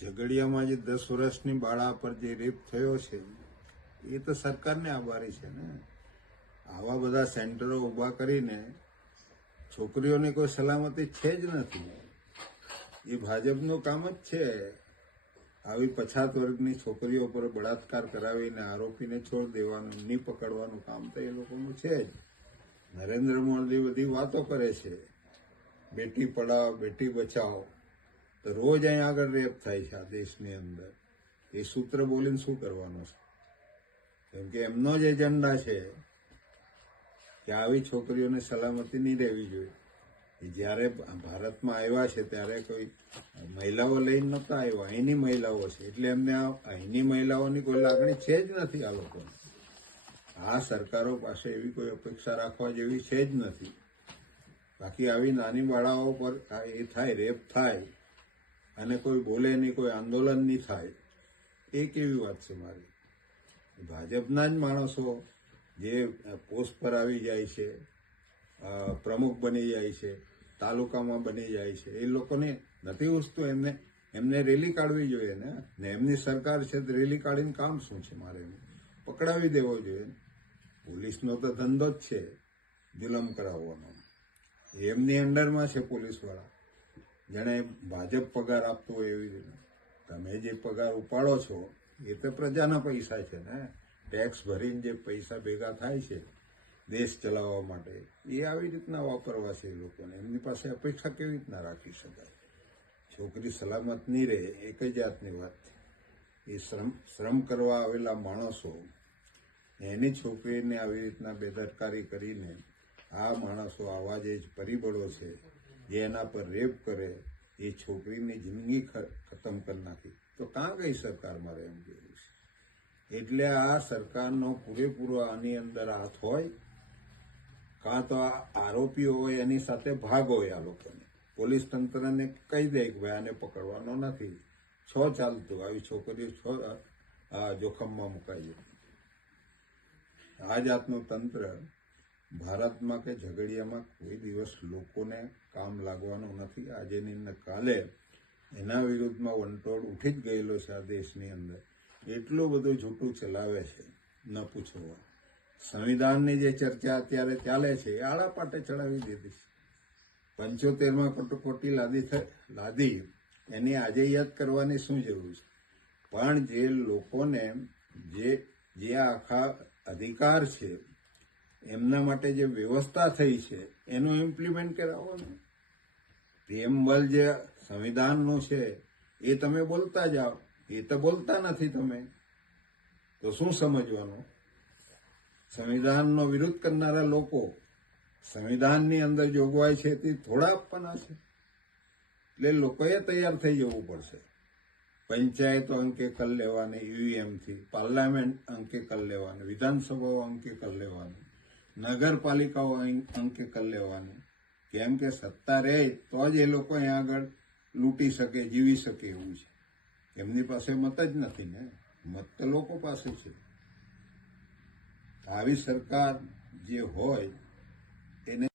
ઝઘડિયામાં જે દસ વર્ષની બાળા પર જે રેપ થયો છે, એ તો સરકારને આભારી છે ને. આવા બધા સેન્ટરો ઊભા કરીને છોકરીઓને કોઈ સલામતી છે જ નથી. એ ભાજપનું કામ જ છે. આવી પછાત વર્ગની છોકરીઓ પર બળાત્કાર કરાવીને આરોપીને છોડ દેવાનું નહીં પકડવાનું કામ તો એ લોકોનું છે જ. નરેન્દ્ર મોદી બધી વાતો કરે છે. બેટી પઢાઓ, બેટી બચાવો તો રોજ અહીં આગળ રેપ થાય છે આ દેશની અંદર. એ સૂત્ર બોલીને શું કરવાનું છે? કેમ કે એમનો જ એજન્ડા છે કે આવી છોકરીઓને સલામતી નહીં રહેવી જોઈએ. જ્યારે ભારતમાં આવ્યા છે ત્યારે કોઈ મહિલાઓ લઈને નહોતા આવ્યા. અહીંની મહિલાઓ છે. એટલે એમને અહીંની મહિલાઓની કોઈ લાગણી છે જ નથી આ લોકોને. આ સરકારો પાસે એવી કોઈ અપેક્ષા રાખવા જેવી છે જ નથી. બાકી આવી નાની બાળાઓ પર એ થાય, રેપ થાય. અને કોઈ બોલે નહીં, કોઈ આંદોલન નહીં થાય, એ કેવી વાત છે મારી? ભાજપના જ માણસો જે પોસ્ટ પર આવી જાય છે પ્રમુખ બની જાય છે, તાલુકામાં બની જાય છે, એ લોકોને નથી ઉસતું, એમને એમને રેલી કાઢવી જોઈએ ને ને એમની સરકાર છે તો રેલી કાઢીને કામ શું છે મારે? પકડાવી દેવો જોઈએ પોલીસનો તો ધંધો જ છે જુલમ કરાવવાનો. એમની અંડરમાં છે પોલીસવાળા. જેણે ભાજપ પગાર આપતો હોય એવી તમે જે પગાર ઉપાડો છો, એ તો પ્રજાના પૈસા છે ને. ટેક્સ ભરીને જે પૈસા ભેગા થાય છે, દેશ ચલાવવા માટે, એ આવી રીતના વાપરવા છે એ લોકોને. એમની પાસે અપેક્ષા કેવી રીતના રાખી શકાય? છોકરી સલામત નહીં રહે, એક જ જાતની વાત એ શ્રમ શ્રમ કરવા આવેલા માણસો, એની છોકરીને આવી રીતના બેદરકારી કરીને આ માણસો આવા જે પરિબળો છે જે એના પર રેપ કરે, એ છોકરીની જિંદગી ખતમ કરી નાખી. તો કાં કઈ સરકાર મારે એમ કહેવું છે? એટલે આ સરકારનો પૂરેપૂરો આની અંદર હાથ હોય, કાં તો આ આરોપીઓ હોય, એની સાથે ભાગ હોય આ લોકોને. પોલીસ તંત્રને કહી દે કે ભાઈ આને પકડવાનો નથી. છ ચાલતું, આવી છોકરીઓ છો જોખમમાં મુકાઈ જતી. આ જાતનું તંત્ર ભારતમાં કે ઝઘડિયામાં કોઈ દિવસ લોકોને કામ લાગવાનું નથી. આજેની અંદર કાલે એના વિરુદ્ધમાં વંટોળ ઉઠી જ ગયેલો છે આ દેશની અંદર. એટલું બધું જૂઠું ચલાવે છે, ન પૂછવા. સંવિધાનની જે ચર્ચા અત્યારે ચાલે છે, એ આળા પાટે ચડાવી દીધી છે. પંચોતેરમાં કટોકટી લાદી લાદી, એની આજે યાદ કરવાની શું જરૂર છે? પણ જે લોકોને, જે જે આખા અધિકાર છે એમના માટે જે વ્યવસ્થા થઈ છે, એનું ઇમ્પ્લિમેન્ટ કરાવો ને બલ જે સંવિધાનનું છે, એ તમે બોલતા જાઓ. એ તો બોલતા નથી તમે. તો શું સમજવાનું? સંવિધાનનો વિરોધ કરનારા લોકો સંવિધાનની અંદર જોગવાઈ છે તે થોડા આપવાના છે. એટલે લોકોએ તૈયાર થઈ જવું પડશે. પંચાયતો અંકે કર લેવાની યુએમથી પાર્લામેન્ટ અંકે કર લેવાની, વિધાનસભાઓ અંકે કર લેવાની. નગરપાલિકાઓ અંકે કરી લેવાની. કેમ કે સત્તા રહે તો જ એ લોકો અહીં આગળ લૂંટી શકે, જીવી શકે એવું છે. એમની પાસે મત જ નથી ને. મત તો લોકો પાસે છે. આવી સરકાર જે હોય એને